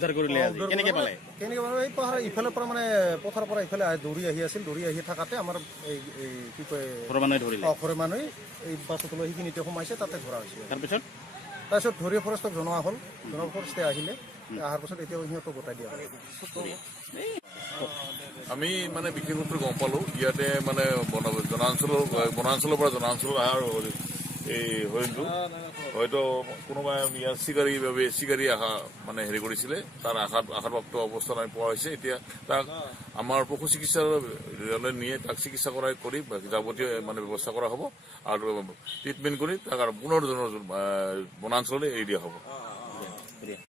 উদ্ধাৰ কৰিলে আজি কেনেকৈ পালে এই পাহাৰ ইফালৰ পৰা মানে পথাৰৰ পৰা ইফালে দৌৰি আহি আছিল দৌৰি আহি থাকাতে আমাৰ এই কি কয় ঘৰৰ মানুহে ধৰিলে ঘৰৰ মানুহে এই বাছত লৈ সেইখিনিতে সোমাইছে তাতে ধৰা হৈছে তাৰপিছত ধৰি ফৰেষ্টক জনোৱা হ'ল ফৰেষ্টে আহিলে অহাৰ পাছত এতিয়াও সিহঁতক গোটাই দিয়া হ'ল আমি মানে বিশেষ সূত্ৰে গম পালোঁ ইয়াতে মানে বনাঞ্চলৰ পৰা জনাঞ্চল অহাৰ এই হৰিণটো হয়তো কোনোবাই ইয়াত চিকাৰী অহা মানে হেৰি কৰিছিলে তাৰ আঘাতপ্ৰাপ্ত অৱস্থাত আমি পোৱা হৈছে এতিয়া তাক আমাৰ পশু চিকিৎসালয়লৈ নিয়ে তাক চিকিৎসা কৰি যাৱতীয় মানে ব্যৱস্থা কৰা হ'ব আৰু ট্ৰিটমেণ্ট কৰি তাক আৰু পুনৰ বনাঞ্চললৈ এৰি দিয়া হ'ব।